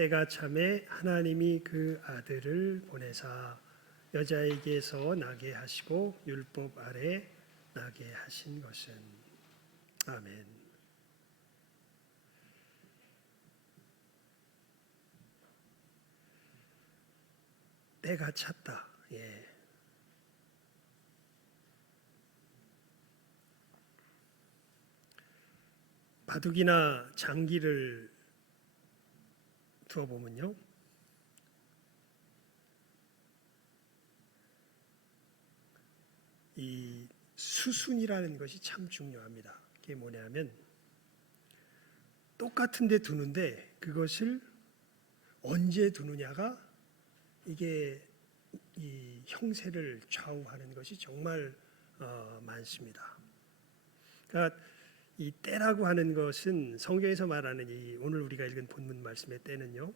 때가 참에 하나님이 그 아들을 보내사 여자에게서 나게 하시고 율법 아래 나게 하신 것은. 아멘. 때가 찼다. 예. 바둑이나 장기를 두어 보면요, 이 수순이라는 것이 참 중요합니다. 그게 뭐냐면 똑같은 데 두는데 그것을 언제 두느냐가 이게 이 형세를 좌우하는 것이 정말 많습니다. 그러니까 이 때라고 하는 것은 성경에서 말하는 이 오늘 우리가 읽은 본문 말씀의 때는요,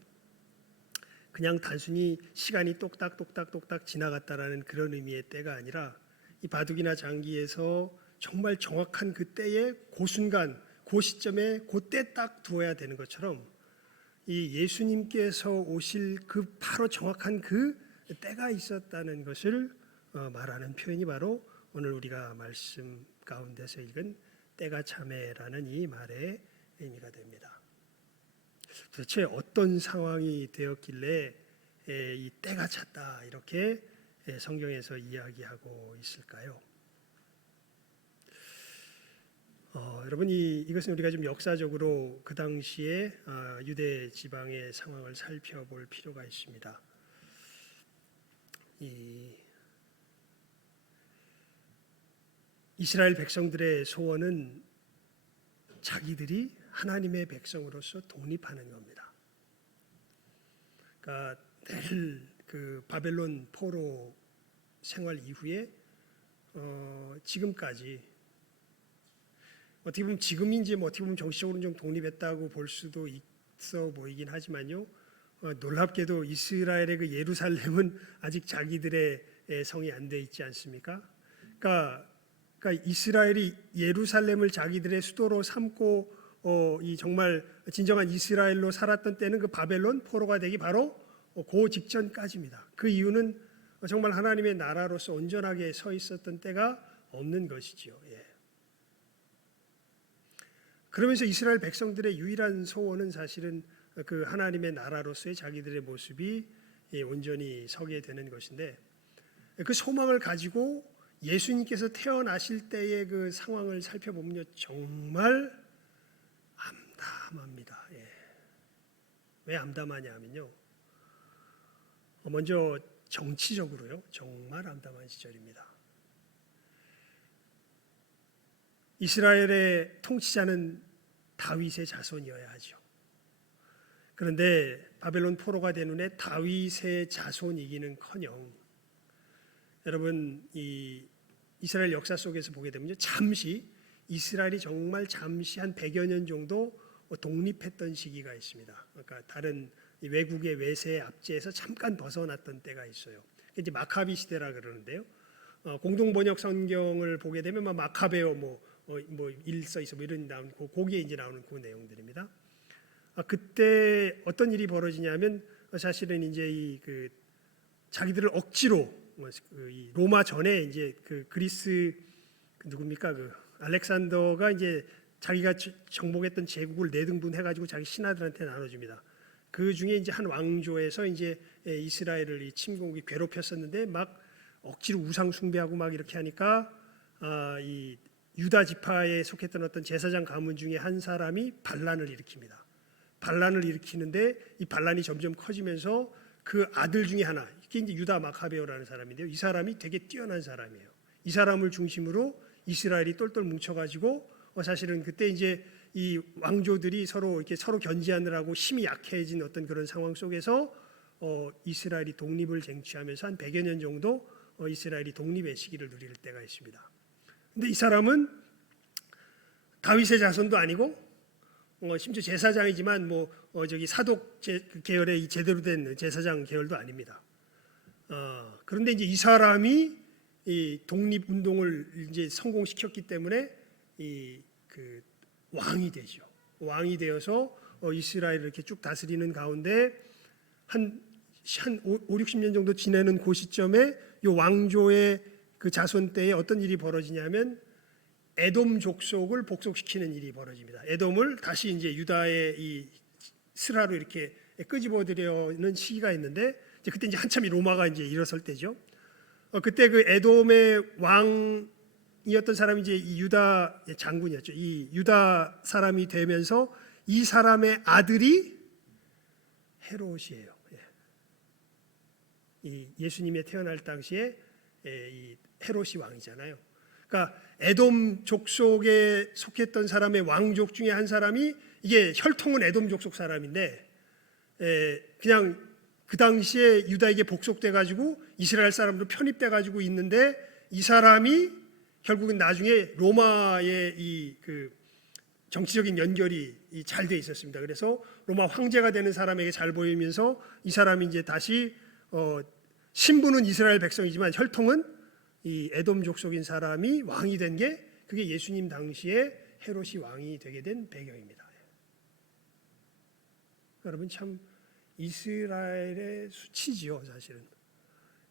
그냥 단순히 시간이 똑딱똑딱똑딱 지나갔다라는 그런 의미의 때가 아니라 이 바둑이나 장기에서 정말 정확한 그 때에 그 순간 그 시점에 그때 딱 두어야 되는 것처럼 이 예수님께서 오실 그 바로 정확한 그 때가 있었다는 것을 말하는 표현이 바로 오늘 우리가 말씀 가운데서 읽은 때가 참에라는 이 말의 의미가 됩니다. 도대체 어떤 상황이 되었길래 이 때가 찼다 이렇게 성경에서 이야기하고 있을까요? 여러분, 이것은 우리가 좀 역사적으로 그 당시에 유대 지방의 상황을 살펴볼 필요가 있습니다. 이스라엘 백성들의 소원은 자기들이 하나님의 백성으로서 독립하는 겁니다. 그러니까 늘 그 바벨론 포로 생활 이후에 지금까지 어떻게 보면 지금인지 어떻게 보면 정치적으로는 좀 독립했다고 볼 수도 있어 보이긴 하지만요, 놀랍게도 이스라엘의 그 예루살렘은 아직 자기들의 성이 안 돼 있지 않습니까? 그러니까 이스라엘이 예루살렘을 자기들의 수도로 삼고 이 정말 진정한 이스라엘로 살았던 때는 그 바벨론 포로가 되기 바로 그 직전까지입니다. 그 이유는 정말 하나님의 나라로서 온전하게 서 있었던 때가 없는 것이지요. 예. 그러면서 이스라엘 백성들의 유일한 소원은 사실은 그 하나님의 나라로서의 자기들의 모습이 온전히 서게 되는 것인데, 그 소망을 가지고 예수님께서 태어나실 때의 그 상황을 살펴보면 정말 암담합니다. 예. 왜 암담하냐 하면요, 먼저 정치적으로요 정말 암담한 시절입니다. 이스라엘의 통치자는 다윗의 자손이어야 하죠. 그런데 바벨론 포로가 된 후에 다윗의 자손이기는커녕, 여러분, 이 이스라엘 역사 속에서 보게 되면요, 잠시 이스라엘이 정말 잠시 한 100여 년 정도 독립했던 시기가 있습니다. 그러니까 다른 외국의 외세의 압제에서 잠깐 벗어났던 때가 있어요. 이제 마카비 시대라 그러는데요. 공동 번역 성경을 보게 되면 마카베오 일서 있어 이런 나온 거기에 이제 나오는 그 내용들입니다. 그때 어떤 일이 벌어지냐면 사실은 이제 그 자기들을 억지로 이 로마 전에 이제 그 그리스 누굽니까 그 알렉산더가 이제 자기가 정복했던 제국을 네 등분해가지고 자기 신하들한테 나눠줍니다. 그 중에 이제 한 왕조에서 이제 이스라엘을 이 침공이 괴롭혔었는데 막 억지로 우상 숭배하고 막 이렇게 하니까 이 유다 지파에 속했던 어떤 제사장 가문 중에 한 사람이 반란을 일으킵니다. 반란을 일으키는데 이 반란이 점점 커지면서 그 아들 중에 하나, 이게 이제 유다 마카베오라는 사람인데요. 이 사람이 되게 뛰어난 사람이에요. 이 사람을 중심으로 이스라엘이 똘똘 뭉쳐가지고 사실은 그때 이제 이 왕조들이 서로 견제하느라고 힘이 약해진 어떤 그런 상황 속에서 이스라엘이 독립을 쟁취하면서 한 100여 년 정도 이스라엘이 독립의 시기를 누릴 때가 있습니다. 근데 이 사람은 다윗의 자손도 아니고 심지어 제사장이지만 저기 사독 계열의 이 제대로 된 제사장 계열도 아닙니다. 그런데 이제 이 사람이 이 독립 운동을 이제 성공시켰기 때문에 그 왕이 되죠. 왕이 되어서 이스라엘을 이렇게 쭉 다스리는 가운데 한 5, 60년 정도 지내는 그 시점에 이 왕조의 그 자손 때에 어떤 일이 벌어지냐면 에돔 족속을 복속시키는 일이 벌어집니다. 에돔을 다시 이제 유다의 이 스라로 이렇게 끄집어들여는 시기가 있는데 이제 그때 이제 한참 로마가 이제 일어설 때죠. 그때 그 에돔의 왕이었던 사람이 이제 이 유다 장군이었죠. 이 유다 사람이 되면서 이 사람의 아들이 헤롯이에요. 이 예수님이 태어날 당시에 이 헤롯이 왕이잖아요. 그러니까 에돔 족속에 속했던 사람의 왕족 중에 한 사람이 이게 혈통은 에돔 족속 사람인데 그냥 그 당시에 유다에게 복속돼 가지고 이스라엘 사람으로 편입돼 가지고 있는데 이 사람이 결국은 나중에 로마의 이 그 정치적인 연결이 잘 돼 있었습니다. 그래서 로마 황제가 되는 사람에게 잘 보이면서 이 사람이 이제 다시 신분은 이스라엘 백성이지만 혈통은 이 에돔 족속인 사람이 왕이 된 게 그게 예수님 당시에 헤롯이 왕이 되게 된 배경입니다. 여러분 참 이스라엘의 수치지요. 사실은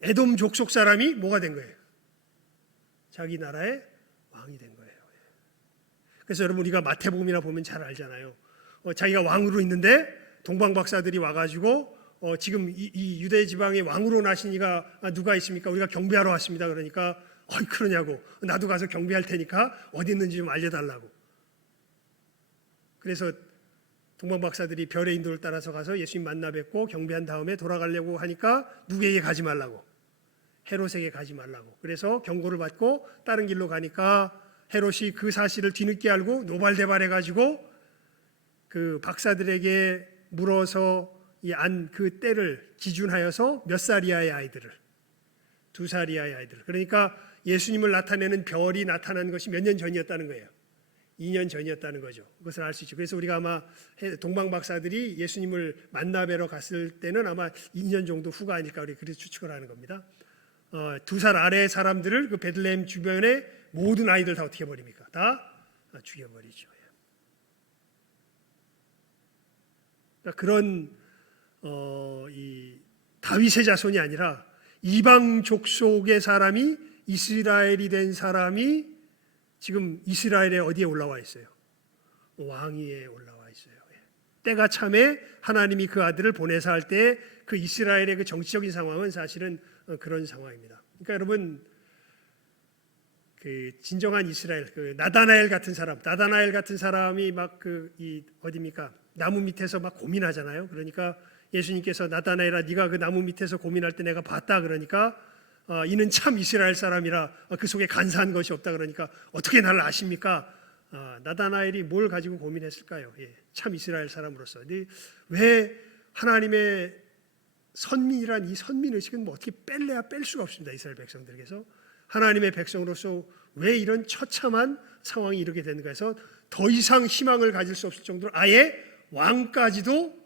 에돔 족속 사람이 뭐가 된 거예요? 자기 나라의 왕이 된 거예요. 그래서 여러분 우리가 마태복음이나 보면 잘 알잖아요. 자기가 왕으로 있는데 동방 박사들이 와가지고 지금 이 유대 지방의 왕으로 나신 이가 누가 있습니까? 우리가 경배하러 왔습니다. 그러니까 그러냐고 나도 가서 경배할 테니까 어디 있는지 좀 알려달라고. 그래서 동방 박사들이 별의 인도를 따라서 가서 예수님 만나 뵙고 경배한 다음에 돌아가려고 하니까 누구에게 가지 말라고, 헤롯에게 가지 말라고. 그래서 경고를 받고 다른 길로 가니까 헤롯이 그 사실을 뒤늦게 알고 노발대발해가지고 그 박사들에게 물어서 그 때를 기준하여서 몇 살 이하의 아이들을, 2살 이하의 아이들을. 그러니까 예수님을 나타내는 별이 나타난 것이 몇 년 전이었다는 거예요. 2년 전이었다는 거죠. 그것을 알 수 있죠. 그래서 우리가 아마 동방 박사들이 예수님을 만나 뵈러 갔을 때는 아마 2년 정도 후가 아닐까 우리 그렇게 추측을 하는 겁니다. 2살 아래의 사람들을 그 베들레헴 주변의 모든 아이들 다 어떻게 버립니까? 다 죽여버리죠. 그러니까 그런 이 다윗의 자손이 아니라 이방 족속의 사람이 이스라엘이 된 사람이 지금 이스라엘에 어디에 올라와 있어요? 왕위에 올라와 있어요. 때가 참에 하나님이 그 아들을 보내사 할 때 그 이스라엘의 그 정치적인 상황은 사실은 그런 상황입니다. 그러니까 여러분 그 진정한 이스라엘, 그 나다나엘 같은 사람이 막 어디입니까? 나무 밑에서 막 고민하잖아요. 그러니까 예수님께서 나다나엘아 네가 그 나무 밑에서 고민할 때 내가 봤다. 그러니까 이는 참 이스라엘 사람이라 그 속에 간사한 것이 없다. 그러니까 어떻게 나를 아십니까? 나다나엘이 뭘 가지고 고민했을까요? 참 이스라엘 사람으로서. 근데 왜 하나님의 선민이란 이 선민의식은 뭐 어떻게 뺄래야 뺄 수가 없습니다. 이스라엘 백성들에게서. 하나님의 백성으로서 왜 이런 처참한 상황이 이르게 되는가 해서 더 이상 희망을 가질 수 없을 정도로 아예 왕까지도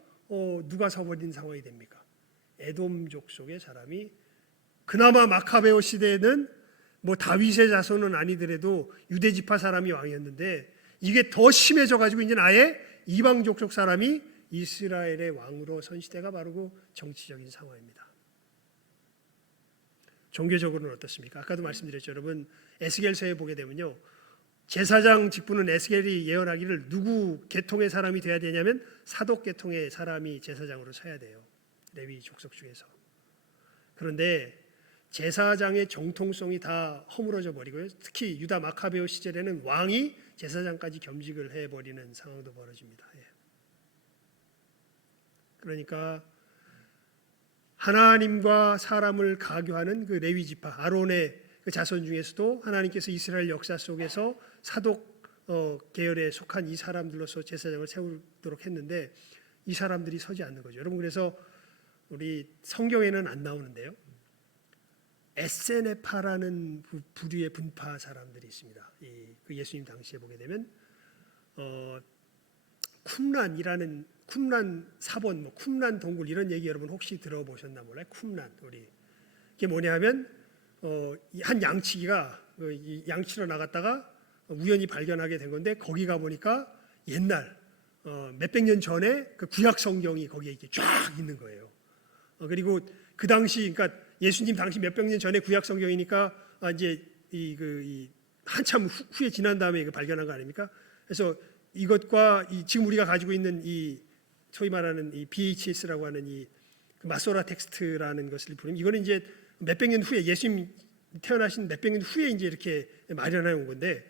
누가 서버린 상황이 됩니까? 에돔 족속의 사람이, 그나마 마카베오 시대에는 뭐 다윗의 자손은 아니더라도 유대 지파 사람이 왕이었는데 이게 더 심해져 가지고 이제 아예 이방 족속 사람이 이스라엘의 왕으로 선 시대가 바로 그 정치적인 상황입니다. 종교적으로는 어떻습니까? 아까도 말씀드렸죠. 여러분 에스겔서에 보게 되면요, 제사장 직분은 에스겔이 예언하기를 누구 계통의 사람이 돼야 되냐면 사독 계통의 사람이 제사장으로 서야 돼요. 레위 족속 중에서. 그런데 제사장의 정통성이 다 허물어져 버리고요. 특히 유다 마카베오 시절에는 왕이 제사장까지 겸직을 해버리는 상황도 벌어집니다. 그러니까 하나님과 사람을 가교하는 그 레위 지파 아론의 그 자손 중에서도 하나님께서 이스라엘 역사 속에서 사독 계열에 속한 이 사람들로서 제사장을 세우도록 했는데 이 사람들이 서지 않는 거죠. 여러분 그래서 우리 성경에는 안 나오는데요, 에세네파라는 부류의 분파 사람들이 있습니다. 그 예수님 당시에 보게 되면 쿰란 사본, 쿰란 동굴 이런 얘기 여러분 혹시 들어보셨나 몰라요? 쿰란 이게 뭐냐하면 한 양치기가 양치러 나갔다가 우연히 발견하게 된 건데 거기 가 보니까 옛날 몇백 년 전에 그 구약 성경이 거기에 이렇게 쫙 있는 거예요. 그리고 그 당시, 그러니까 예수님 당시 몇백 년 전에 구약 성경이니까 이제 이 한참 후에 지난 다음에 이거 발견한 거 아닙니까? 그래서 이것과 지금 우리가 가지고 있는 이 소위 말하는 이 BHS라고 하는 이 마소라 텍스트라는 것을 부르면, 이거는 이제 몇백 년 후에 예수님 태어나신 몇백 년 후에 이제 이렇게 마련해 온 건데,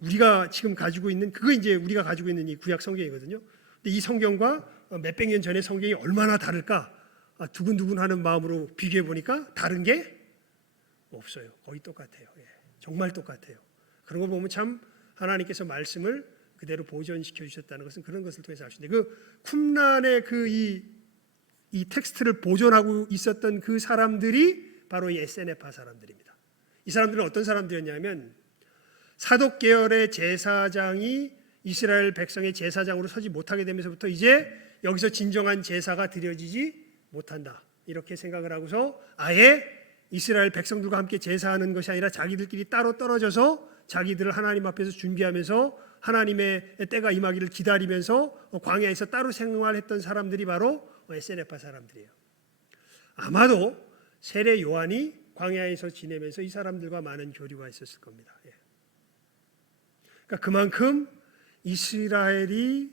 우리가 지금 가지고 있는 그거 이제 우리가 가지고 있는 이 구약 성경이거든요. 근데 이 성경과 몇백 년 전의 성경이 얼마나 다를까? 두근두근하는 마음으로 비교해 보니까 다른 게 없어요. 거의 똑같아요. 정말 똑같아요. 그런 걸 보면 참 하나님께서 말씀을 그대로 보존시켜 주셨다는 것은 그런 것을 통해서 알 수 있는데, 그 쿰란의 이 텍스트를 보존하고 있었던 그 사람들이 바로 이 에세네파 사람들입니다. 이 사람들은 어떤 사람들이었냐면, 사독 계열의 제사장이 이스라엘 백성의 제사장으로 서지 못하게 되면서부터 이제 여기서 진정한 제사가 드려지지 못한다, 이렇게 생각을 하고서 아예 이스라엘 백성들과 함께 제사하는 것이 아니라 자기들끼리 따로 떨어져서 자기들을 하나님 앞에서 준비하면서 하나님의 때가 임하기를 기다리면서 광야에서 따로 생활했던 사람들이 바로 에세네파 사람들이에요. 아마도 세례 요한이 광야에서 지내면서 이 사람들과 많은 교류가 있었을 겁니다. 그러니까 그만큼 이스라엘이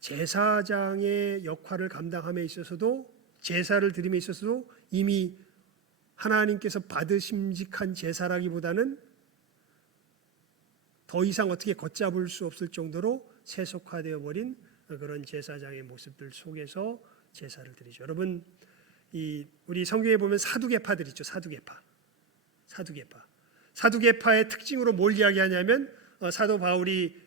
제사장의 역할을 감당함에 있어서도, 제사를 드림에 있어서도 이미 하나님께서 받으심직한 제사라기보다는 더 이상 어떻게 걷잡을 수 없을 정도로 세속화되어 버린 그런 제사장의 모습들 속에서 제사를 드리죠. 여러분, 우리 성경에 보면 사두개파들 있죠. 사두개파의 특징으로 뭘 이야기하냐면, 사도 바울이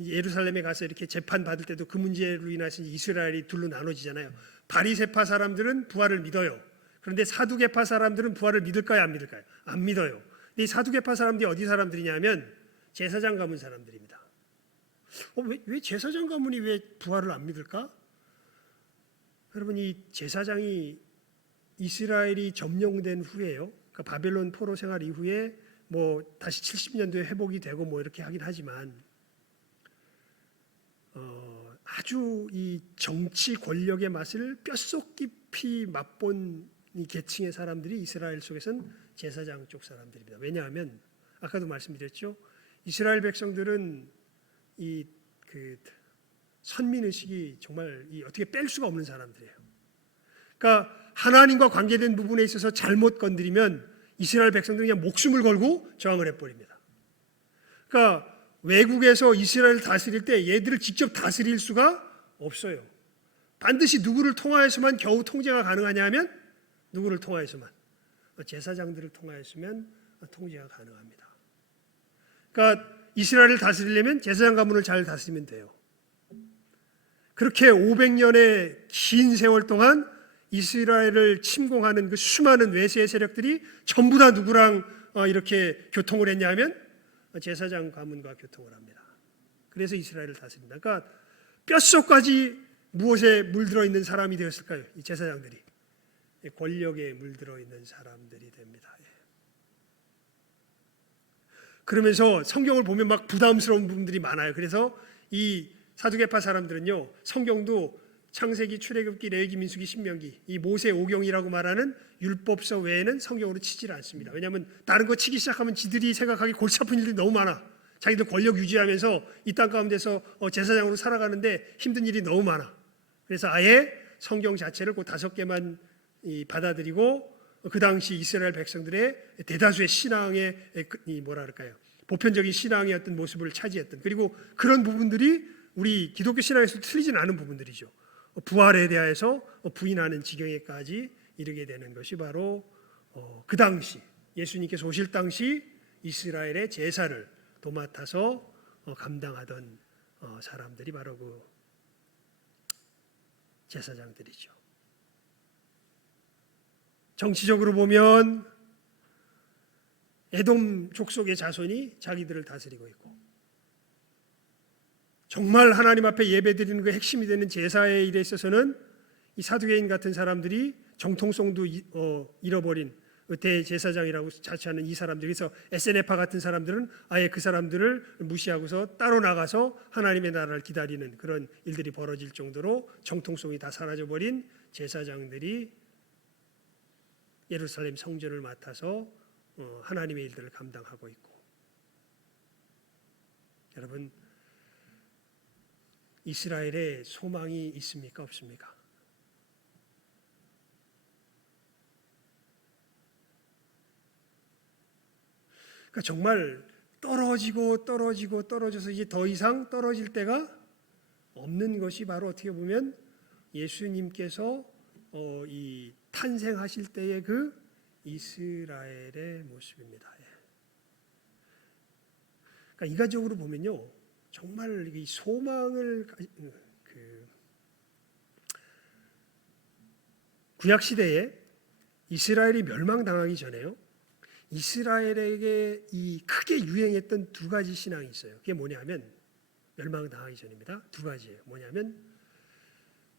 예루살렘에 가서 이렇게 재판 받을 때도 그 문제로 인해서 이스라엘이 둘로 나눠지잖아요. 바리새파 사람들은 부활을 믿어요. 그런데 사두개파 사람들은 부활을 믿을까요, 안 믿을까요? 안 믿어요. 근데 이 사두개파 사람들이 어디 사람들이냐면 제사장 가문 사람들입니다. 왜 제사장 가문이 왜 부활을 안 믿을까? 여러분, 이 제사장이 이스라엘이 점령된 후에요. 그러니까 바벨론 포로 생활 이후에 뭐 다시 70년도에 회복이 되고 뭐 이렇게 하긴 하지만, 아주 이 정치 권력의 맛을 뼛속 깊이 맛본 이 계층의 사람들이 이스라엘 속에서는 제사장 쪽 사람들입니다. 왜냐하면 아까도 말씀드렸죠. 이스라엘 백성들은 이 선민 의식이 정말 어떻게 뺄 수가 없는 사람들이에요. 그러니까 하나님과 관계된 부분에 있어서 잘못 건드리면 이스라엘 백성들은 그냥 목숨을 걸고 저항을 해버립니다. 그러니까 외국에서 이스라엘을 다스릴 때 얘들을 직접 다스릴 수가 없어요. 반드시 누구를 통하여서만 겨우 통제가 가능하냐 하면, 누구를 통하여서만? 제사장들을 통하여서만 통제가 가능합니다. 그러니까 이스라엘을 다스리려면 제사장 가문을 잘 다스리면 돼요. 그렇게 500년의 긴 세월 동안 이스라엘을 침공하는 그 수많은 외세 세력들이 전부 다 누구랑 이렇게 교통을 했냐면 제사장 가문과 교통을 합니다. 그래서 이스라엘을 다스립니다. 그러니까 뼛속까지 무엇에 물들어 있는 사람이 되었을까요? 이 제사장들이 권력에 물들어 있는 사람들이 됩니다. 그러면서 성경을 보면 막 부담스러운 부분들이 많아요. 그래서 이 사두개파 사람들은요, 성경도 창세기, 출애굽기, 레위기, 민수기, 신명기, 이 모세 오경이라고 말하는 율법서 외에는 성경으로 치지를 않습니다. 왜냐하면 다른 거 치기 시작하면 지들이 생각하기 골치 아픈 일들이 너무 많아. 자기들 권력 유지하면서 이 땅 가운데서 제사장으로 살아가는데 힘든 일이 너무 많아. 그래서 아예 성경 자체를 그 5개만 받아들이고, 그 당시 이스라엘 백성들의 대다수의 신앙의 보편적인 신앙의 어떤 모습을 차지했던, 그리고 그런 부분들이 우리 기독교 신앙에서 틀리진 않은 부분들이죠. 부활에 대해서 부인하는 지경에까지 이르게 되는 것이 바로 그 당시 예수님께서 오실 당시 이스라엘의 제사를 도맡아서 감당하던 사람들이 바로 그 제사장들이죠. 정치적으로 보면 에돔 족속의 자손이 자기들을 다스리고 있고, 정말 하나님 앞에 예배드리는 그 핵심이 되는 제사의 일에 있어서는 이 사두개인 같은 사람들이 정통성도 잃어버린 대제사장이라고 자처하는 이 사람들, 그래서 에세네파 같은 사람들은 아예 그 사람들을 무시하고서 따로 나가서 하나님의 나라를 기다리는 그런 일들이 벌어질 정도로 정통성이 다 사라져버린 제사장들이 예루살렘 성전을 맡아서 하나님의 일들을 감당하고 있고, 여러분, 이스라엘에 소망이 있습니까? 없습니까? 그러니까 정말 떨어져서 이제 더 이상 떨어질 데가 없는 것이 바로 어떻게 보면 예수님께서 이 탄생하실 때의 그 이스라엘의 모습입니다. 그러니까 이가적으로 보면요, 정말 이 소망을 구약 시대에 이스라엘이 멸망당하기 전에요, 이스라엘에게 이 크게 유행했던 두 가지 신앙이 있어요. 그게 뭐냐면, 멸망당하기 전입니다. 두 가지예요. 뭐냐면,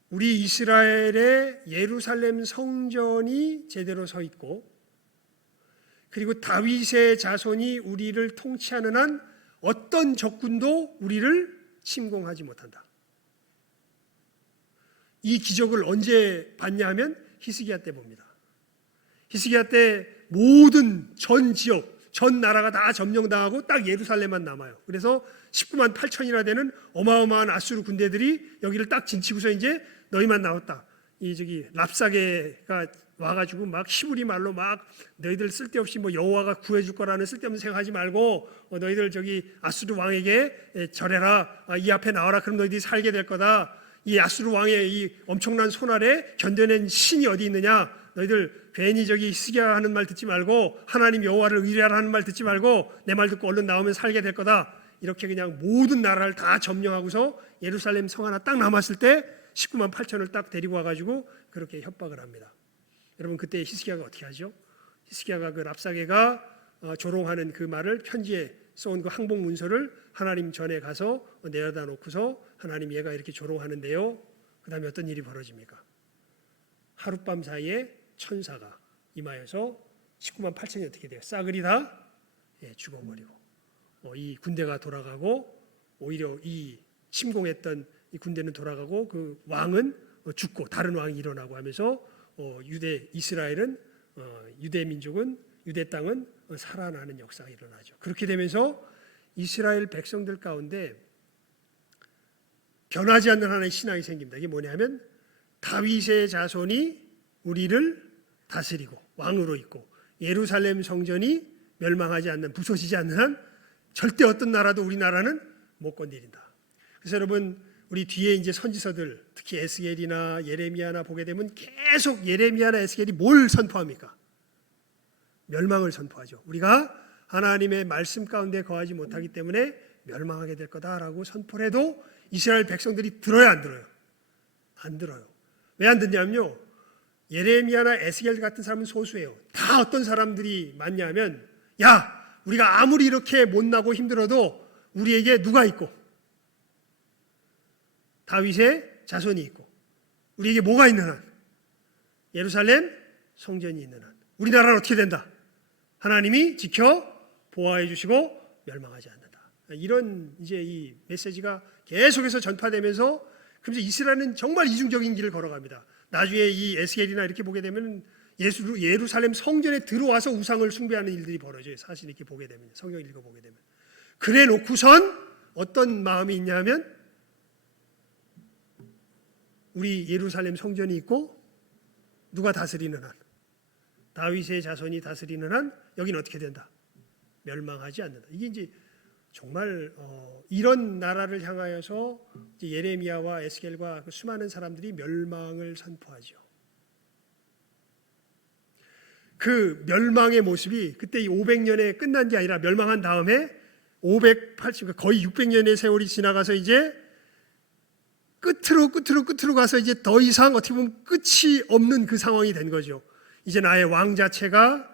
우리 이스라엘의 예루살렘 성전이 제대로 서 있고, 그리고 다윗의 자손이 우리를 통치하는 한 어떤 적군도 우리를 침공하지 못한다. 이 기적을 언제 봤냐 하면 히스기야 때 봅니다. 히스기야 때 모든 전 지역, 전 나라가 다 점령당하고 딱 예루살렘만 남아요. 그래서 19만 8천이나 되는 어마어마한 아수르 군대들이 여기를 딱 진치고서 이제 너희만 나왔다. 이 랍사게가 와가지고 막 히브리 말로 막 너희들 쓸데없이 뭐 여호와가 구해줄 거라는 쓸데없는 생각하지 말고 너희들 아수르 왕에게 절해라. 이 앞에 나와라. 그럼 너희들이 살게 될 거다. 이 아수르 왕의 이 엄청난 손 아래 견뎌낸 신이 어디 있느냐? 너희들 괜히 히스기야 하는 말 듣지 말고 하나님 여호와를 의뢰하라 하는 말 듣지 말고 내 말 듣고 얼른 나오면 살게 될 거다. 이렇게 그냥 모든 나라를 다 점령하고서 예루살렘 성 하나 딱 남았을 때 19만 8천을 딱 데리고 와가지고 그렇게 협박을 합니다. 여러분, 그때 히스기야가 어떻게 하죠? 히스기야가 그 랍사게가 조롱하는 그 말을 편지에 써온 그 항복 문서를 하나님 전에 가서 내려다 놓고서 하나님, 얘가 이렇게 조롱하는데요, 그 다음에 어떤 일이 벌어집니까? 하룻밤 사이에 천사가 임하여서 19만 8천이 어떻게 돼요? 싸그리 다 죽어버리고, 이 군대가 돌아가고, 오히려 이 침공했던 이 군대는 돌아가고 그 왕은 죽고 다른 왕이 일어나고 하면서 이스라엘은 유대 민족은, 유대 땅은 살아나는 역사가 일어나죠. 그렇게 되면서 이스라엘 백성들 가운데 변하지 않는 하나의 신앙이 생깁니다. 이게 뭐냐면, 다윗의 자손이 우리를 다스리고 왕으로 있고 예루살렘 성전이 멸망하지 않는, 부서지지 않는 한 절대 어떤 나라도 우리나라는 못 건드린다. 그래서 여러분, 우리 뒤에 이제 선지서들, 특히 에스겔이나 예레미야나 보게 되면 계속 예레미야나 에스겔이 뭘 선포합니까? 멸망을 선포하죠. 우리가 하나님의 말씀 가운데 거하지 못하기 때문에 멸망하게 될 거다라고 선포를 해도 이스라엘 백성들이 들어요, 안 들어요? 안 들어요. 왜 안 듣냐면요, 예레미야나 에스겔 같은 사람은 소수예요. 다 어떤 사람들이 많냐면, 야, 우리가 아무리 이렇게 못나고 힘들어도 우리에게 누가 있고, 다윗의 자손이 있고, 우리에게 뭐가 있는 한? 예루살렘 성전이 있는 한. 우리나라는 어떻게 된다? 하나님이 지켜 보호해 주시고 멸망하지 않는다. 이런 이제 이 메시지가 계속해서 전파되면서, 그래서 이스라엘은 정말 이중적인 길을 걸어갑니다. 나중에 이 에스겔이나 이렇게 보게 되면 예루살렘 성전에 들어와서 우상을 숭배하는 일들이 벌어져요. 사실 이렇게 보게 되면, 성경 읽어보게 되면. 그래 놓고선 어떤 마음이 있냐면, 우리 예루살렘 성전이 있고 누가 다스리는 한, 다윗의 자손이 다스리는 한 여기는 어떻게 된다? 멸망하지 않는다. 이게 이제 정말 이런 나라를 향하여서 이제 예레미야와 에스겔과 그 수많은 사람들이 멸망을 선포하죠. 그 멸망의 모습이 그때 이 500년에 끝난 게 아니라 멸망한 다음에 580, 거의 600년의 세월이 지나가서 이제 끝으로 가서 이제 더 이상 어떻게 보면 끝이 없는 그 상황이 된 거죠. 이제 나의 왕 자체가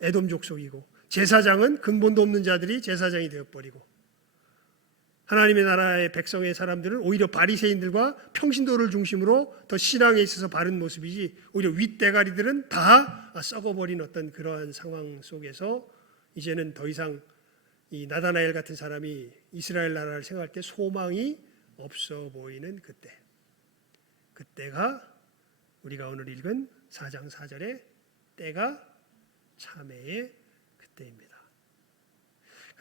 에돔 족속이고, 제사장은 근본도 없는 자들이 제사장이 되어버리고, 하나님의 나라의 백성의 사람들은 오히려 바리새인들과 평신도를 중심으로 더 신앙에 있어서 바른 모습이지, 오히려 윗대가리들은 다 썩어버린 어떤 그러한 상황 속에서 이제는 더 이상 이 나다나엘 같은 사람이 이스라엘 나라를 생각할 때 소망이 없어 보이는 그때가 우리가 오늘 읽은 4장 4절의 때가 참회의 그때입니다.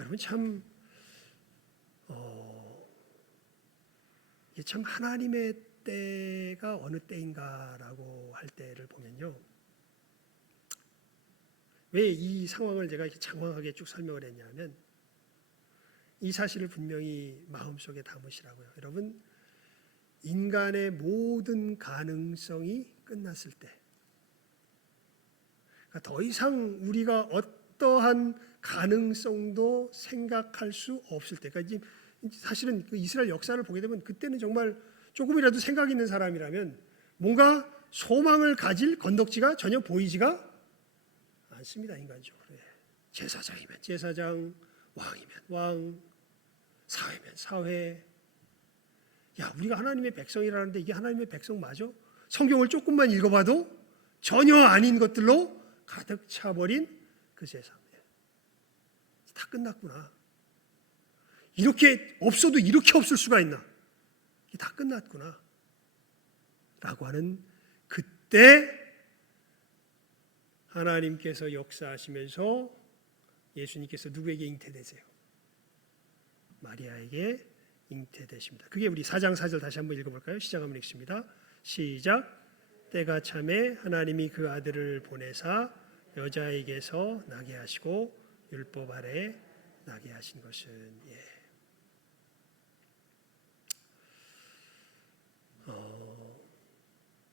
여러분 참 이게 참 하나님의 때가 어느 때인가라고 할 때를 보면요, 왜 이 상황을 제가 이렇게 장황하게 쭉 설명을 했냐면 이 사실을 분명히 마음속에 담으시라고요. 여러분, 인간의 모든 가능성이 끝났을 때, 그러니까 더 이상 우리가 어떠한 가능성도 생각할 수 없을 때, 그러니까 사실은 그 이스라엘 역사를 보게 되면 그때는 정말 조금이라도 생각 있는 사람이라면 뭔가 소망을 가질 건덕지가 전혀 보이지가 않습니다. 인간적으로. 제사장이면 제사장, 왕이면 왕, 사회면 사회. 야, 우리가 하나님의 백성이라는데 이게 하나님의 백성 맞아? 성경을 조금만 읽어봐도 전혀 아닌 것들로 가득 차버린 그 세상. 다 끝났구나. 이렇게 없어도 이렇게 없을 수가 있나? 이게 다 끝났구나 라고 하는 그때 하나님께서 역사하시면서 예수님께서 누구에게 잉태되세요? 마리아에게 잉태되십니다. 그게 우리 4장 4절 다시 한번 읽어볼까요? 시작 한번 읽습니다. 시작. 때가 차매 하나님이 그 아들을 보내사 여자에게서 나게 하시고 율법 아래 나게 하신 것은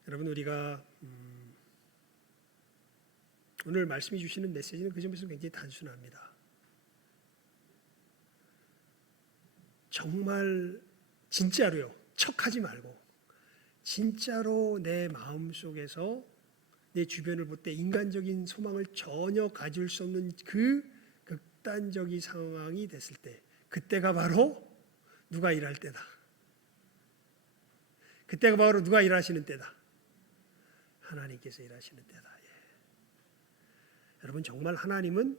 여러분, 우리가 오늘 말씀해 주시는 메시지는 그 점에서 굉장히 단순합니다. 정말 진짜로요, 척하지 말고 진짜로 내 마음속에서 내 주변을 볼 때 인간적인 소망을 전혀 가질 수 없는 그 극단적인 상황이 됐을 때, 그때가 바로 누가 일할 때다. 그때가 바로 누가 일하시는 때다. 하나님께서 일하시는 때다. 여러분, 정말 하나님은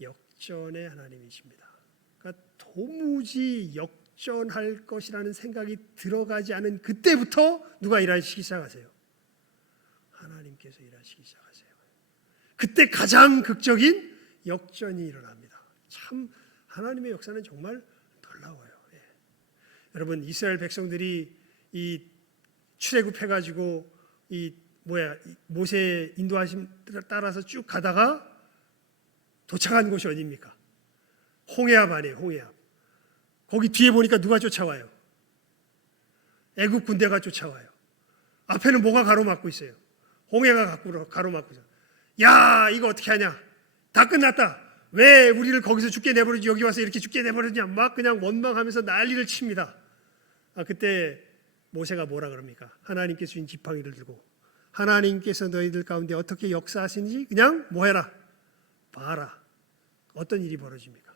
역전의 하나님이십니다. 그러니까 도무지 역전할 것이라는 생각이 들어가지 않은 그때부터 누가 일하시기 시작하세요? 하나님께서 일하시기 시작하세요. 그때 가장 극적인 역전이 일어납니다. 참 하나님의 역사는 정말 놀라워요. 여러분, 이스라엘 백성들이 이 출애굽해가지고 모세 인도하심 따라서 쭉 가다가 도착한 곳이 어디입니까? 홍해압 아니에요. 홍해압. 거기 뒤에 보니까 누가 쫓아와요? 애굽 군대가 쫓아와요. 앞에는 뭐가 가로막고 있어요? 홍해가 가로막고 있어요. 야, 이거 어떻게 하냐? 다 끝났다. 왜 우리를 거기서 죽게 내버리지 여기 와서 이렇게 죽게 내버리냐? 막 그냥 원망하면서 난리를 칩니다. 그때 모세가 뭐라 그럽니까? 하나님께서 주신 지팡이를 들고 하나님께서 너희들 가운데 어떻게 역사하시는지 그냥 뭐 해라? 봐라. 어떤 일이 벌어집니까?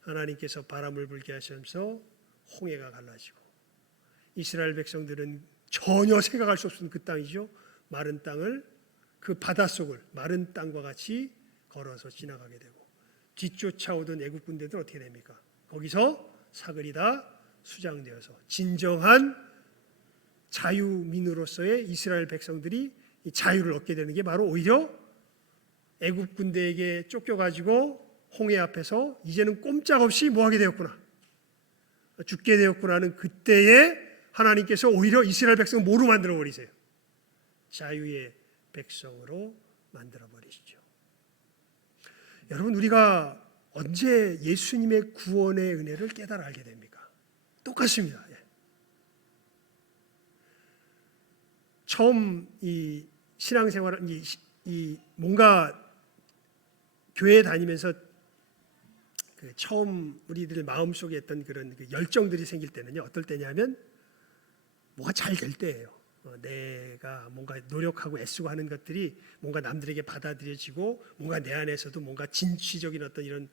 하나님께서 바람을 불게 하시면서 홍해가 갈라지고, 이스라엘 백성들은 전혀 생각할 수 없는 그 땅이죠. 마른 땅을, 그 바닷속을 마른 땅과 같이 걸어서 지나가게 되고, 뒤쫓아오던 애국 군대들 어떻게 됩니까? 거기서 사글이 다 수장되어서 진정한 자유민으로서의 이스라엘 백성들이 자유를 얻게 되는 게 바로 오히려 애굽 군대에게 쫓겨가지고 홍해 앞에서 이제는 꼼짝없이 뭐하게 되었구나, 죽게 되었구나는 그때에 하나님께서 오히려 이스라엘 백성을 뭐로 만들어 버리세요? 자유의 백성으로 만들어 버리시죠. 여러분, 우리가 언제 예수님의 구원의 은혜를 깨달아 알게 됩니까? 똑같습니다. 처음 이 신앙생활, 이 뭔가 교회 다니면서 그 처음 우리들 마음속에 했던 그런 그 열정들이 생길 때는요, 어떨 때냐면 뭐가 잘 될 때예요. 내가 뭔가 노력하고 애쓰고 하는 것들이 뭔가 남들에게 받아들여지고, 뭔가 내 안에서도 뭔가 진취적인 어떤 이런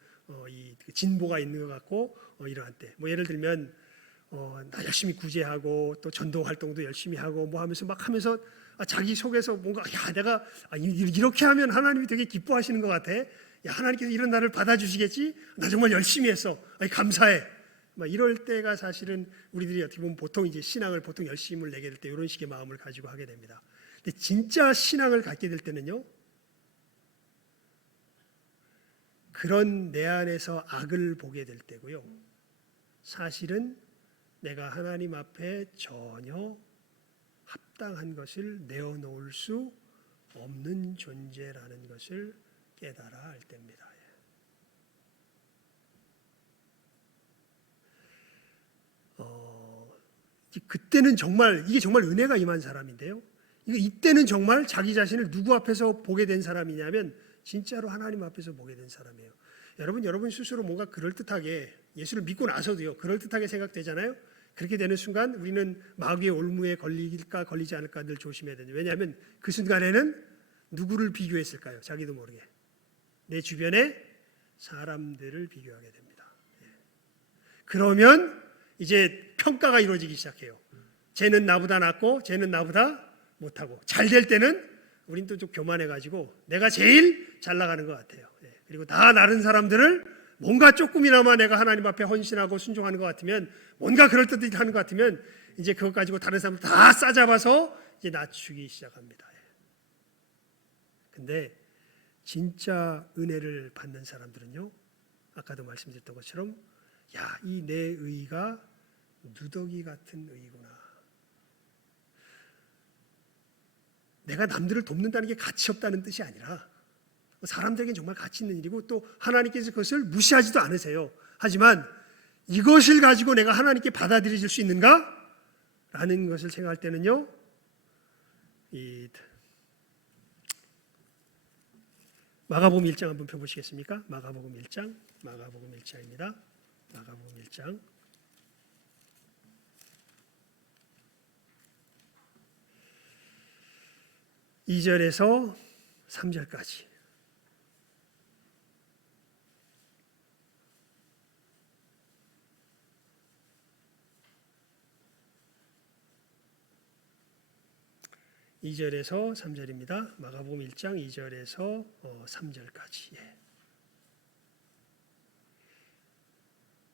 이 진보가 있는 것 같고 이러한 때 뭐 예를 들면 나 열심히 구제하고 또 전도 활동도 열심히 하고 뭐 하면서 막 하면서 자기 속에서 뭔가 내가 이렇게 하면 하나님이 되게 기뻐하시는 것 같아. 하나님께서 이런 나를 받아주시겠지? 나 정말 열심히 했어. 감사해. 막 이럴 때가 사실은 우리들이 어떻게 보면 보통 이제 신앙을 보통 열심을 내게 될 때 이런 식의 마음을 가지고 하게 됩니다. 근데 진짜 신앙을 갖게 될 때는요, 그런 내 안에서 악을 보게 될 때고요, 사실은 내가 하나님 앞에 전혀 합당한 것을 내어놓을 수 없는 존재라는 것을 깨달아 알 때입니다. 그때는 정말 이게 정말 은혜가 임한 사람인데요. 이때는 정말 자기 자신을 누구 앞에서 보게 된 사람이냐면 진짜로 하나님 앞에서 보게 된 사람이에요. 여러분 스스로 뭔가 그럴듯하게 예수를 믿고 나서도요 그럴듯하게 생각되잖아요. 그렇게 되는 순간 우리는 마귀의 올무에 걸릴까 걸리지 않을까 늘 조심해야 되죠. 왜냐하면 그 순간에는 누구를 비교했을까요? 자기도 모르게 내 주변의 사람들을 비교하게 됩니다. 그러면 이제 평가가 이루어지기 시작해요. 쟤는 나보다 낫고 쟤는 나보다 못하고 잘 될 때는 우린 또 좀 교만해가지고 내가 제일 잘 나가는 것 같아요. 그리고 다 다른 사람들을 뭔가 조금이나마 내가 하나님 앞에 헌신하고 순종하는 것 같으면 뭔가 그럴듯하는 것 같으면 이제 그것 가지고 다른 사람들 다 싸잡아서 이제 낮추기 시작합니다. 근데 진짜 은혜를 받는 사람들은요, 아까도 말씀드렸던 것처럼 이 내 의가 누더기 같은 의구나. 내가 남들을 돕는다는 게 가치 없다는 뜻이 아니라 사람들에게는 정말 가치 있는 일이고 또 하나님께서 그것을 무시하지도 않으세요. 하지만 이것을 가지고 내가 하나님께 받아들여질 수 있는가? 라는 것을 생각할 때는요, 마가복음 1장 한번 펴보시겠습니까? 마가복음 1장입니다. 마가복음 1장 2절에서 3절까지. (2절에서 3절입니다) 마가복음 1장 2절에서 3절까지.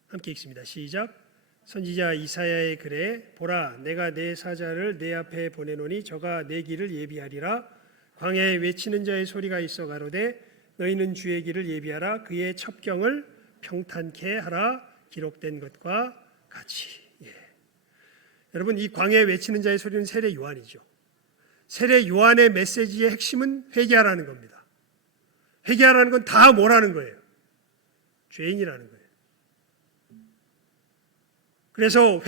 함께 읽습니다. 시작. 선지자 이사야의 글에 보라 내가 내 사자를 내 앞에 보내노니 저가 내 길을 예비하리라. 광야에 외치는 자의 소리가 있어 가로되 너희는 주의 길을 예비하라. 그의 첩경을 평탄케 하라. 기록된 것과 같이. 여러분, 이 광야에 외치는 자의 소리는 세례 요한이죠. 세례 요한의 메시지의 핵심은 회개하라는 겁니다. 회개하라는 건 다 뭐라는 거예요? 죄인이라는 거예요. 그래서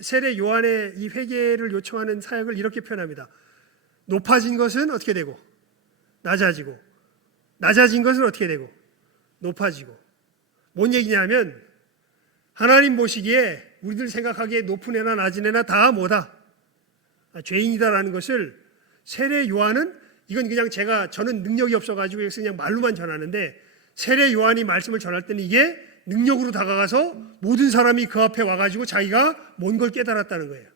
세례 요한의 이 회개를 요청하는 사역을 이렇게 표현합니다. 높아진 것은 어떻게 되고 낮아지고, 낮아진 것은 어떻게 되고 높아지고. 뭔 얘기냐면 하나님 보시기에 우리들 생각하기에 높은 애나 낮은 애나 다 뭐다? 죄인이다라는 것을 세례 요한은, 이건 그냥 저는 능력이 없어가지고 그냥 말로만 전하는데, 세례 요한이 말씀을 전할 때는 이게 능력으로 다가가서 모든 사람이 그 앞에 와가지고 자기가 뭔 걸 깨달았다는 거예요.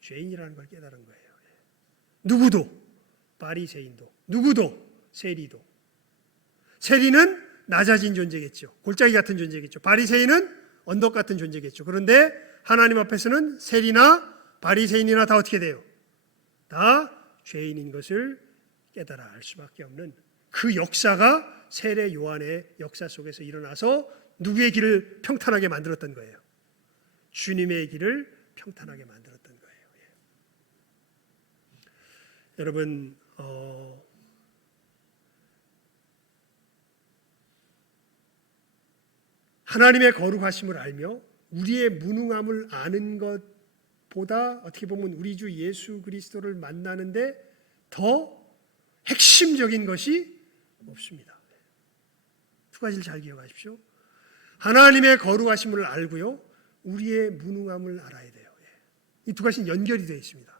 죄인이라는 걸 깨달은 거예요. 누구도, 바리새인도, 누구도, 세리도. 세리는 낮아진 존재겠죠. 골짜기 같은 존재겠죠. 바리새인은 언덕 같은 존재겠죠. 그런데 하나님 앞에서는 세리나 바리새인이나 다 어떻게 돼요? 다 죄인인 것을 깨달아 알 수밖에 없는 그 역사가 세례 요한의 역사 속에서 일어나서 누구의 길을 평탄하게 만들었던 거예요? 주님의 길을 평탄하게 만들었던 거예요. 여러분, 하나님의 거룩하심을 알며 우리의 무능함을 아는 것보다 어떻게 보면 우리 주 예수 그리스도를 만나는데 더 핵심적인 것이 없습니다. 두 가지를 잘 기억하십시오. 하나님의 거룩하심을 알고요, 우리의 무능함을 알아야 돼요. 이 두 가지는 연결이 되어 있습니다.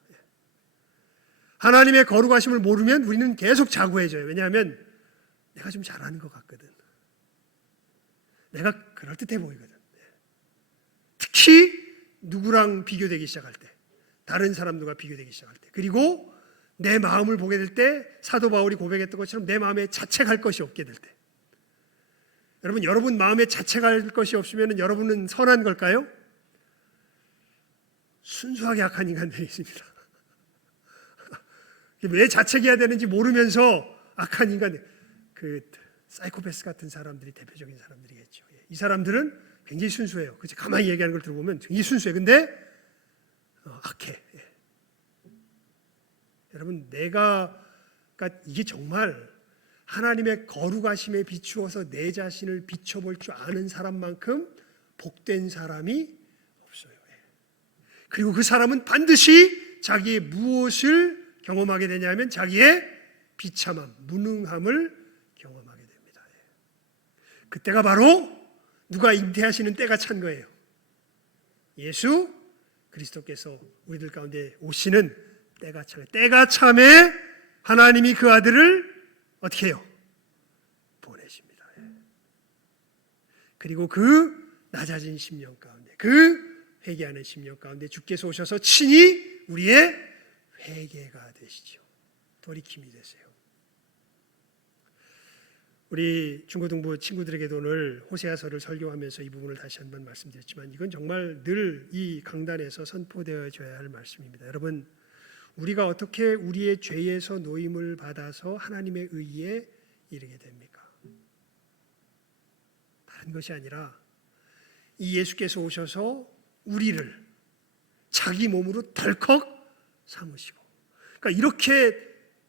하나님의 거룩하심을 모르면 우리는 계속 자고해져요. 왜냐하면 내가 좀 잘하는 것 같거든. 내가 그럴듯해 보이거든. 특히 누구랑 비교되기 시작할 때, 다른 사람들과 비교되기 시작할 때, 그리고 내 마음을 보게 될 때 사도 바울이 고백했던 것처럼 내 마음에 자책할 것이 없게 될 때, 여러분 마음에 자책할 것이 없으면 여러분은 선한 걸까요? 순수하게 악한 인간들이 있습니다. 왜 자책해야 되는지 모르면서 악한 인간, 그 사이코패스 같은 사람들이 대표적인 사람들이겠죠. 이 사람들은 굉장히 순수해요. 그치? 가만히 얘기하는 걸 들어보면 굉장히 순수해. 근데 악해. 여러분, 그러니까 이게 정말 하나님의 거룩하심에 비추어서 내 자신을 비춰볼 줄 아는 사람만큼 복된 사람이 없어요. 그리고 그 사람은 반드시 자기의 무엇을 경험하게 되냐면 자기의 비참함, 무능함을 경험하게 됩니다. 그때가 바로 누가 잉태하시는 때가 찬 거예요. 예수 그리스도께서 우리들 가운데 오시는 때가 참에, 때가 참에 하나님이 그 아들을 어떻게 해요? 보내십니다. 그리고 그 낮아진 심령 가운데, 그 회개하는 심령 가운데 주께서 오셔서 친히 우리의 회개가 되시죠. 돌이킴이 되세요. 우리 중고등부 친구들에게도 오늘 호세아서를 설교하면서 이 부분을 다시 한번 말씀드렸지만 이건 정말 늘 이 강단에서 선포되어져야 할 말씀입니다. 여러분, 우리가 어떻게 우리의 죄에서 노임을 받아서 하나님의 의에 이르게 됩니까? 다른 것이 아니라 이 예수께서 오셔서 우리를 자기 몸으로 덜컥 삼으시고, 그러니까 이렇게,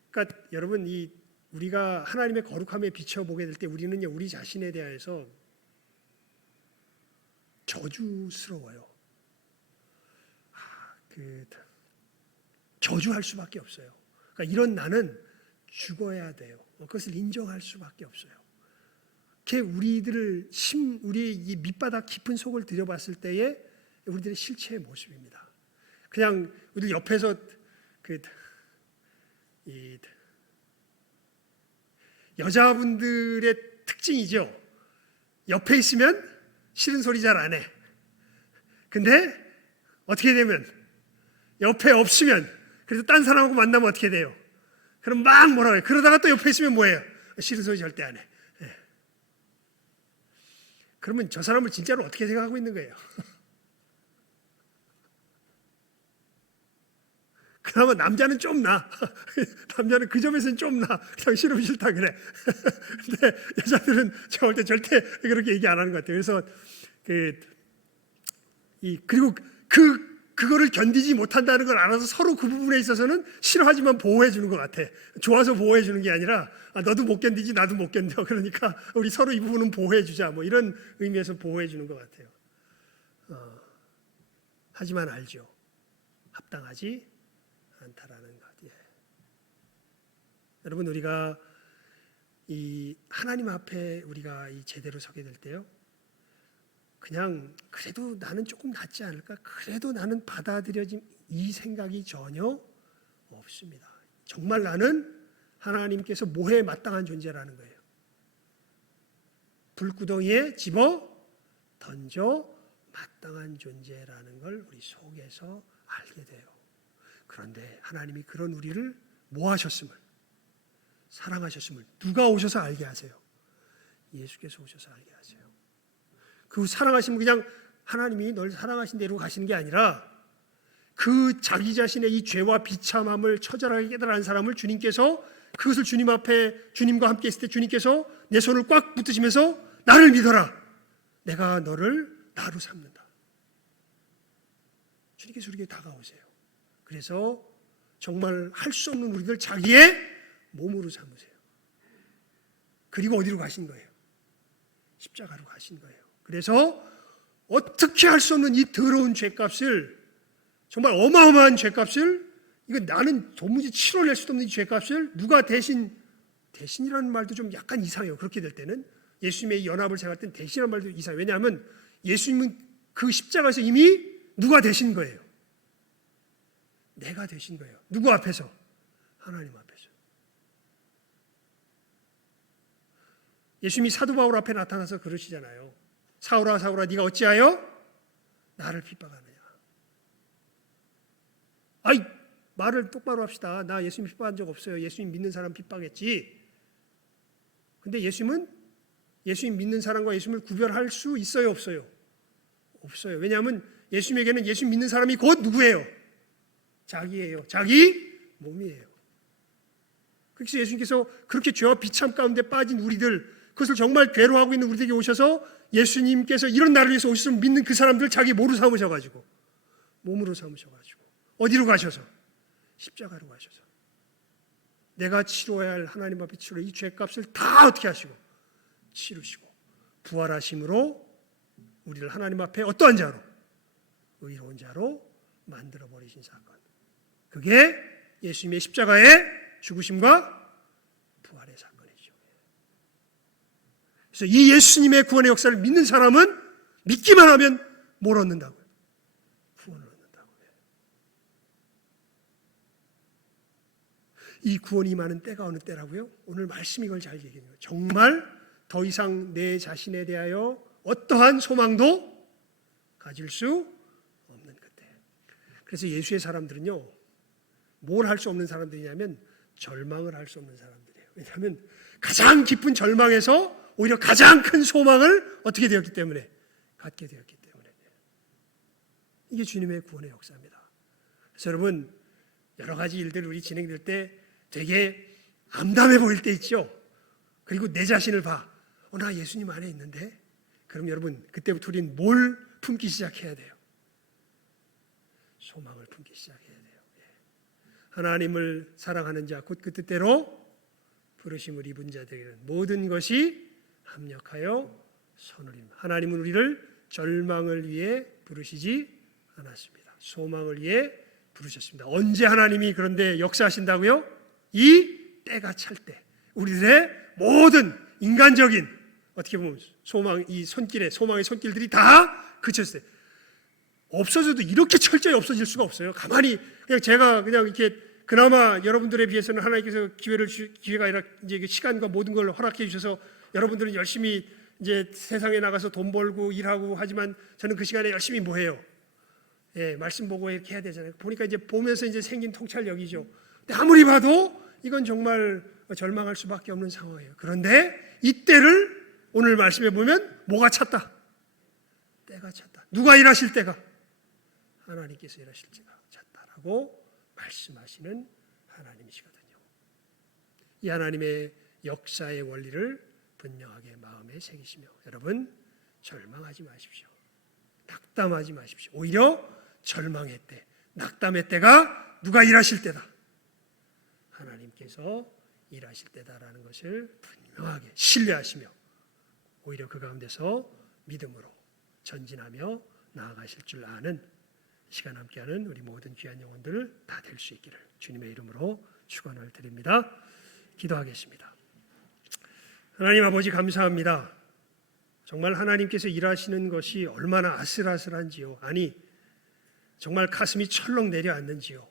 그러니까 여러분, 이 우리가 하나님의 거룩함에 비춰보게 될 때 우리는요, 우리 자신에 대해서 저주스러워요. 저주할 수밖에 없어요. 그러니까 이런 나는 죽어야 돼요. 그것을 인정할 수밖에 없어요. 우리의 이 밑바닥 깊은 속을 들여봤을 때에 우리들의 실체의 모습입니다. 그냥 우리 옆에서 이 여자분들의 특징이죠. 옆에 있으면 싫은 소리 잘 안 해. 근데 어떻게 되면 옆에 없으면, 그래서 딴 사람하고 만나면 어떻게 돼요? 그럼 막 뭐라고 해요. 그러다가 또 옆에 있으면 뭐예요? 싫은 소리 절대 안 해. 네. 그러면 저 사람을 진짜로 어떻게 생각하고 있는 거예요? 그나마 남자는 좀 나. 남자는 그 점에서는 좀 나. 그냥 싫으면 싫다 그래. 근데 여자들은 제가 볼 때 절대 그렇게 얘기 안 하는 것 같아요. 그래서 그리고 그거를 견디지 못한다는 걸 알아서 서로 그 부분에 있어서는 싫어하지만 보호해 주는 것 같아. 좋아서 보호해 주는 게 아니라 너도 못 견디지 나도 못 견뎌. 그러니까 우리 서로 이 부분은 보호해 주자. 뭐 이런 의미에서 보호해 주는 것 같아요. 하지만 알죠. 합당하지 않다라는 것. 여러분, 우리가 이 하나님 앞에 우리가 이 제대로 서게 될 때요, 그냥 그래도 나는 조금 낫지 않을까? 그래도 나는 받아들여짐, 이 생각이 전혀 없습니다. 정말 나는 하나님께서 모해에 마땅한 존재라는 거예요. 불구덩이에 집어 던져 마땅한 존재라는 걸 우리 속에서 알게 돼요. 그런데 하나님이 그런 우리를 뭐 하셨음을, 사랑하셨음을 누가 오셔서 알게 하세요? 예수께서 오셔서 알게 하세요. 그 사랑하심은 그냥 하나님이 널 사랑하신 대로 가시는 게 아니라 그 자기 자신의 이 죄와 비참함을 처절하게 깨달은 사람을 주님께서, 그것을 주님 앞에 주님과 함께 있을 때 주님께서 내 손을 꽉 붙드시면서 나를 믿어라. 내가 너를 나로 삼는다. 주님께서 우리에게 다가오세요. 그래서 정말 할 수 없는 우리들 자기의 몸으로 삼으세요. 그리고 어디로 가신 거예요? 십자가로 가신 거예요. 그래서 어떻게 할 수 없는 이 더러운 죄값을, 정말 어마어마한 죄값을, 이거 나는 도무지 치러낼 수도 없는 이 죄값을 누가 대신이라는 말도 좀 약간 이상해요. 그렇게 될 때는 예수님의 연합을 생각할 때는 대신이라는 말도 이상해요. 왜냐하면 예수님은 그 십자가에서 이미 누가 되신 거예요? 내가 되신 거예요. 누구 앞에서? 하나님 앞에서. 예수님이 사도 바울 앞에 나타나서 그러시잖아요. 사울아 사울아 네가 어찌하여 나를 핍박하느냐. 아이 말을 똑바로 합시다. 나 예수님 핍박한 적 없어요. 예수님 믿는 사람 핍박했지. 근데 예수님은 예수님 믿는 사람과 예수님을 구별할 수 있어요 없어요? 없어요. 왜냐하면 예수님에게는 예수님 믿는 사람이 곧 누구예요? 자기예요. 자기 몸이에요. 그래서 예수님께서 그렇게 죄와 비참 가운데 빠진 우리들, 그것을 정말 괴로워하고 있는 우리에게 오셔서 예수님께서 이런 나를 위해서 오셨으면 믿는 그 사람들 자기 뭐로 삼으셔가지고, 몸으로 삼으셔가지고 어디로 가셔서? 십자가로 가셔서 내가 치러야 할 하나님 앞에 치러 이 죄값을 다 어떻게 하시고 치르시고 부활하심으로 우리를 하나님 앞에 어떠한 자로? 의로운 자로 만들어 버리신 사건. 그게 예수님의 십자가의 죽으심과 부활의 사건이죠. 그래서 이 예수님의 구원의 역사를 믿는 사람은 믿기만 하면 뭘 얻는다고요? 구원을 얻는다고요. 이 구원이 임하는 때가 어느 때라고요? 오늘 말씀이 이걸 잘 얘기해요. 정말 더 이상 내 자신에 대하여 어떠한 소망도 가질 수 없는 그때. 그래서 예수의 사람들은요, 뭘 할 수 없는 사람들이냐면 절망을 할 수 없는 사람들이에요. 왜냐하면 가장 깊은 절망에서 오히려 가장 큰 소망을 어떻게 되었기 때문에? 갖게 되었기 때문에. 이게 주님의 구원의 역사입니다. 그래서 여러분, 여러 가지 일들 우리 진행될 때 되게 암담해 보일 때 있죠. 그리고 내 자신을 봐. 나 예수님 안에 있는데? 그럼 여러분, 그때부터 우리는 뭘 품기 시작해야 돼요? 소망을 품기 시작해야 돼요. 하나님을 사랑하는 자, 곧 그 뜻대로 부르심을 입은 자들에게는 모든 것이 합력하여 선을 이룹니다. 하나님은 우리를 절망을 위해 부르시지 않았습니다. 소망을 위해 부르셨습니다. 언제 하나님이 그런데 역사하신다고요? 이 때가 찰 때 우리들의 모든 인간적인 어떻게 보면 소망, 이 손길에 소망의 손길들이 다 그쳤어요. 없어져도 이렇게 철저히 없어질 수가 없어요. 가만히 그냥 제가 그냥 이렇게 그나마 여러분들에 비해서는 하나님께서 기회가 아니라 이제 시간과 모든 걸 허락해 주셔서 여러분들은 열심히 이제 세상에 나가서 돈 벌고 일하고 하지만 저는 그 시간에 열심히 뭐 해요? 예, 말씀 보고 이렇게 해야 되잖아요. 보니까 이제 보면서 이제 생긴 통찰력이죠. 근데 아무리 봐도 이건 정말 절망할 수밖에 없는 상황이에요. 그런데 이때를 오늘 말씀해 보면 뭐가 찼다? 때가 찼다. 누가 일하실 때가? 하나님께서 일하실 때가 찼다라고 말씀하시는 하나님이시거든요. 이 하나님의 역사의 원리를 분명하게 마음에 새기시며 여러분 절망하지 마십시오. 낙담하지 마십시오. 오히려 절망의 때, 낙담의 때가 누가 일하실 때다? 하나님께서 일하실 때다라는 것을 분명하게 신뢰하시며 오히려 그 가운데서 믿음으로 전진하며 나아가실 줄 아는 시간 함께하는 우리 모든 귀한 영혼들 다 될 수 있기를 주님의 이름으로 축원을 드립니다. 기도하겠습니다. 하나님 아버지 감사합니다. 정말 하나님께서 일하시는 것이 얼마나 아슬아슬한지요. 아니 정말 가슴이 철렁 내려앉는지요.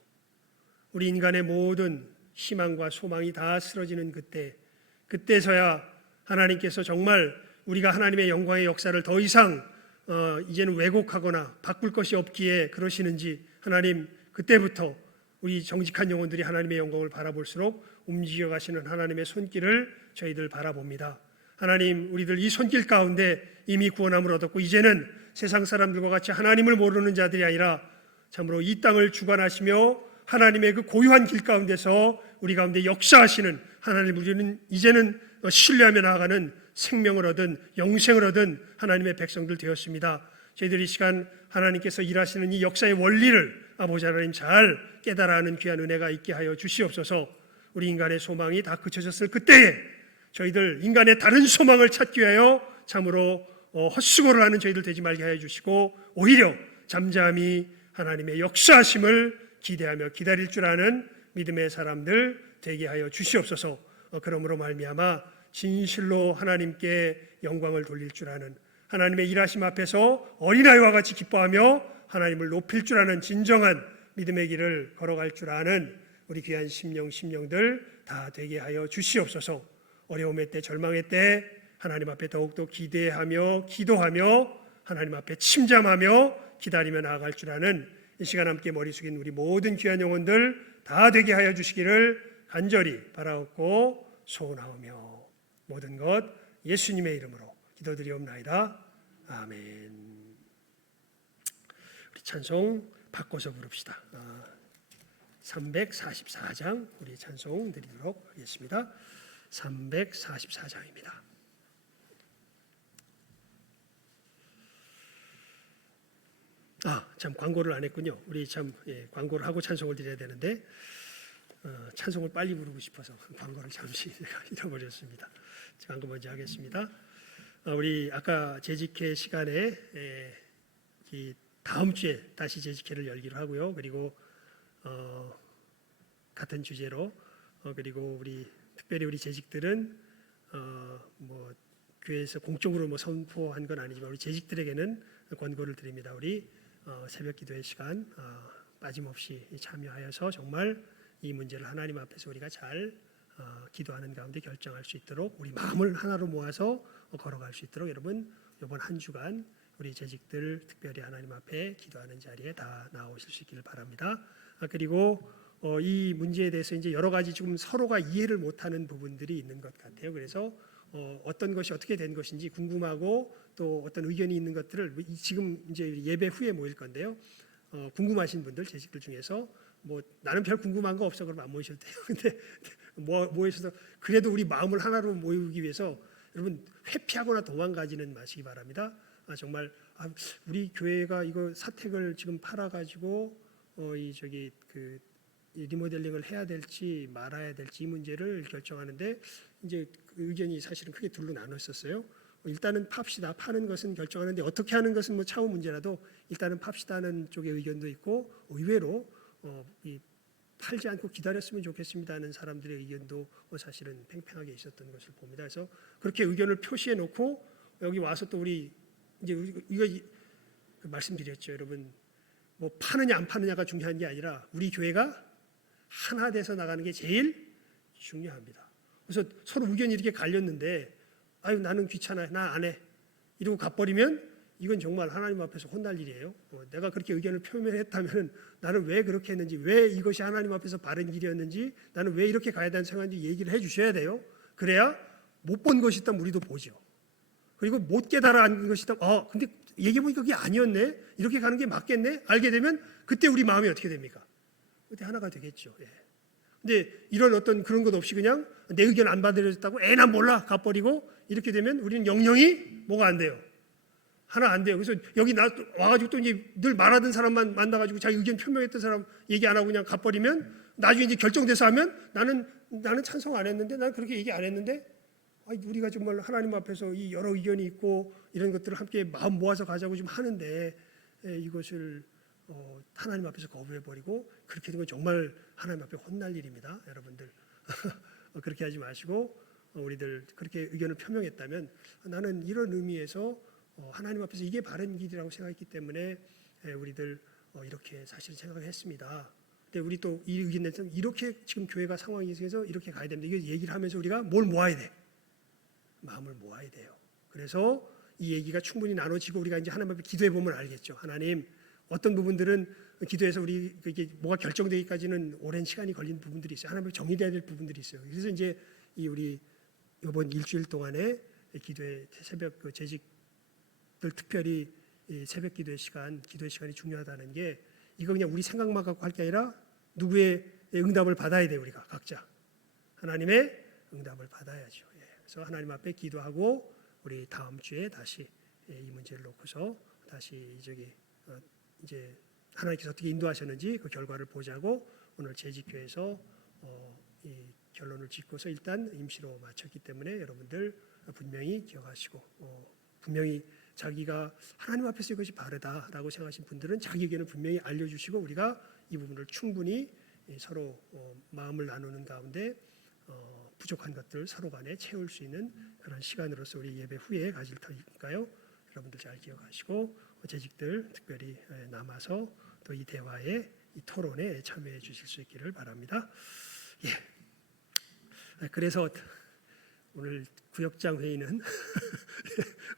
우리 인간의 모든 희망과 소망이 다 쓰러지는 그때서야 하나님께서 정말 우리가 하나님의 영광의 역사를 더 이상 이제는 왜곡하거나 바꿀 것이 없기에 그러시는지 하나님 그때부터 우리 정직한 영혼들이 하나님의 영광을 바라볼수록 움직여 가시는 하나님의 손길을 저희들 바라봅니다. 하나님 우리들 이 손길 가운데 이미 구원함을 얻었고 이제는 세상 사람들과 같이 하나님을 모르는 자들이 아니라 참으로 이 땅을 주관하시며 하나님의 그 고유한 길 가운데서 우리 가운데 역사하시는 하나님 우리는 이제는 신뢰하며 나아가는 생명을 얻은 영생을 얻은 하나님의 백성들 되었습니다. 저희들이 이 시간 하나님께서 일하시는 이 역사의 원리를 아버지 하나님 잘 깨달아하는 귀한 은혜가 있게 하여 주시옵소서. 우리 인간의 소망이 다 그쳐졌을 그때에 저희들 인간의 다른 소망을 찾기 위하여 참으로 헛수고를 하는 저희들 되지 말게 하여 주시고 오히려 잠잠히 하나님의 역사하심을 기대하며 기다릴 줄 아는 믿음의 사람들 되게 하여 주시옵소서. 그러므로 말미암아 진실로 하나님께 영광을 돌릴 줄 아는 하나님의 일하심 앞에서 어린아이와 같이 기뻐하며 하나님을 높일 줄 아는 진정한 믿음의 길을 걸어갈 줄 아는 우리 귀한 심령들 다 되게 하여 주시옵소서. 어려움의 때 절망의 때 하나님 앞에 더욱더 기대하며 기도하며 하나님 앞에 침잠하며 기다리며 나아갈 줄 아는 이 시간 함께 머리 숙인 우리 모든 귀한 영혼들 다 되게 하여 주시기를 간절히 바라옵고 소원하오며 모든 것 예수님의 이름으로 기도드리옵나이다. 아멘. 우리 찬송 바꿔서 부릅시다. 344장 우리 찬송 드리도록 하겠습니다. 344장입니다. 참 광고를 안 했군요. 우리 참 광고를 하고 찬송을 드려야 되는데 찬송을 빨리 부르고 싶어서 광고를 잠시 잃어버렸습니다. 광고 먼저 하겠습니다. 우리 아까 재직회 시간에 이 다음 주에 다시 재직회를 열기로 하고요. 그리고 같은 주제로 그리고 우리 특별히 우리 재직들은 뭐 교회에서 공적으로 뭐 선포한 건 아니지만 우리 재직들에게는 권고를 드립니다. 우리 새벽 기도의 시간 빠짐없이 참여하여서 정말 이 문제를 하나님 앞에서 우리가 잘 기도하는 가운데 결정할 수 있도록 우리 마음을 하나로 모아서 걸어갈 수 있도록 여러분 이번 한 주간 우리 재직들 특별히 하나님 앞에 기도하는 자리에 다 나오실 수 있기를 바랍니다. 그리고 이 문제에 대해서 이제 여러 가지 지금 서로가 이해를 못하는 부분들이 있는 것 같아요. 그래서 어떤 것이 어떻게 된 것인지 궁금하고 또 어떤 의견이 있는 것들을 지금 이제 예배 후에 모일 건데요. 궁금하신 분들 재직들 중에서 뭐 나는 별 궁금한 거 없어 그러면 안 모이셔도 돼요. 근데 모이셔서 그래도 우리 마음을 하나로 모이기 위해서 여러분 회피하거나 도망가지는 마시기 바랍니다. 정말 우리 교회가 이거 사택을 지금 팔아가지고 이 리모델링을 해야 될지 말아야 될지 이 문제를 결정하는데 이제 의견이 사실은 크게 둘로 나눴었어요. 일단은 팝시다. 파는 것은 결정하는데 어떻게 하는 것은 뭐 차후 문제라도 일단은 팝시다는 쪽의 의견도 있고 의외로 팔지 않고 기다렸으면 좋겠습니다 하는 사람들의 의견도 사실은 팽팽하게 있었던 것을 봅니다. 그래서 그렇게 의견을 표시해 놓고 여기 와서 또 우리 이제 이거 말씀드렸죠. 여러분 뭐 파느냐 안 파느냐가 중요한 게 아니라 우리 교회가 하나 돼서 나가는 게 제일 중요합니다. 그래서 서로 의견이 이렇게 갈렸는데 아유 나는 귀찮아 나 안 해 이러고 가버리면 이건 정말 하나님 앞에서 혼날 일이에요. 내가 그렇게 의견을 표명했다면 나는 왜 그렇게 했는지 왜 이것이 하나님 앞에서 바른 길이었는지 나는 왜 이렇게 가야 되는 상황인지 얘기를 해주셔야 돼요. 그래야 못 본 것이 있다면 우리도 보죠. 그리고 못 깨달아 안 것이 있다면 근데 얘기해보니까 그게 아니었네 이렇게 가는 게 맞겠네 알게 되면 그때 우리 마음이 어떻게 됩니까? 그때 하나가 되겠죠. 근데 이런 어떤 그런 것 없이 그냥 내 의견 안 받아들여졌다고 난 몰라 가버리고 이렇게 되면 우리는 영영이 뭐가 안 돼요. 하나 안 돼요. 그래서 여기 와가지고 또 이제 늘 말하던 사람만 만나가지고 자기 의견 표명했던 사람 얘기 안 하고 그냥 가버리면 나중에 이제 결정돼서 하면 나는 찬성 안 했는데 나는 그렇게 얘기 안 했는데 우리가 정말 하나님 앞에서 이 여러 의견이 있고 이런 것들을 함께 마음 모아서 가자고 좀 하는데 이것을 하나님 앞에서 거부해버리고 그렇게 된 건 정말 하나님 앞에 혼날 일입니다. 여러분들 그렇게 하지 마시고 우리들 그렇게 의견을 표명했다면 나는 이런 의미에서 하나님 앞에서 이게 바른 길이라고 생각했기 때문에 우리들 이렇게 사실 생각을 했습니다. 근데 우리 또 이 의견 내서 이렇게 지금 교회가 상황이 있어서 이렇게 가야 됩니다. 이게 얘기를 하면서 우리가 뭘 모아야 돼? 마음을 모아야 돼요. 그래서 이 얘기가 충분히 나눠지고 우리가 이제 하나님 앞에 기도해 보면 알겠죠. 하나님 어떤 부분들은 기도해서 우리 이게 뭐가 결정되기까지는 오랜 시간이 걸린 부분들이 있어요. 하나님 앞에 정리돼야 될 부분들이 있어요. 그래서 이제 우리 이번 일주일 동안에 기도의 새벽 재직들 특별히 새벽 기도의 시간이 중요하다는 게 이거 그냥 우리 생각만 갖고 할 게 아니라 누구의 응답을 받아야 돼요. 우리가 각자 하나님의 응답을 받아야죠. 그래서 하나님 앞에 기도하고 우리 다음 주에 다시 이 문제를 놓고서 다시 이제 하나님께서 어떻게 인도하셨는지 그 결과를 보자고 오늘 재직교회에서 이 결론을 짓고서 일단 임시로 마쳤기 때문에 여러분들 분명히 기억하시고 분명히 자기가 하나님 앞에서 이것이 바르다라고 생각하신 분들은 자기 의견을 분명히 알려주시고 우리가 이 부분을 충분히 서로 마음을 나누는 가운데 부족한 것들 서로 간에 채울 수 있는 그런 시간으로서 우리 예배 후에 가질 테니까요. 여러분들 잘 기억하시고 재직들 특별히 남아서 또 이 대화에 이 토론에 참여해 주실 수 있기를 바랍니다. 그래서 오늘 구역장 회의는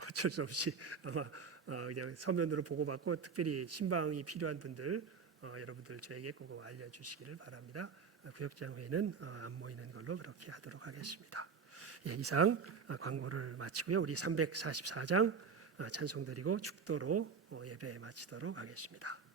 어쩔 수 없이 아마 그냥 서면으로 보고받고 특별히 신방이 필요한 분들 여러분들 저에게 꼭 알려주시기를 바랍니다. 구역장 회의는 안 모이는 걸로 그렇게 하도록 하겠습니다. 예, 이상 광고를 마치고요. 우리 344장 찬송드리고 축도로 예배 마치도록 하겠습니다.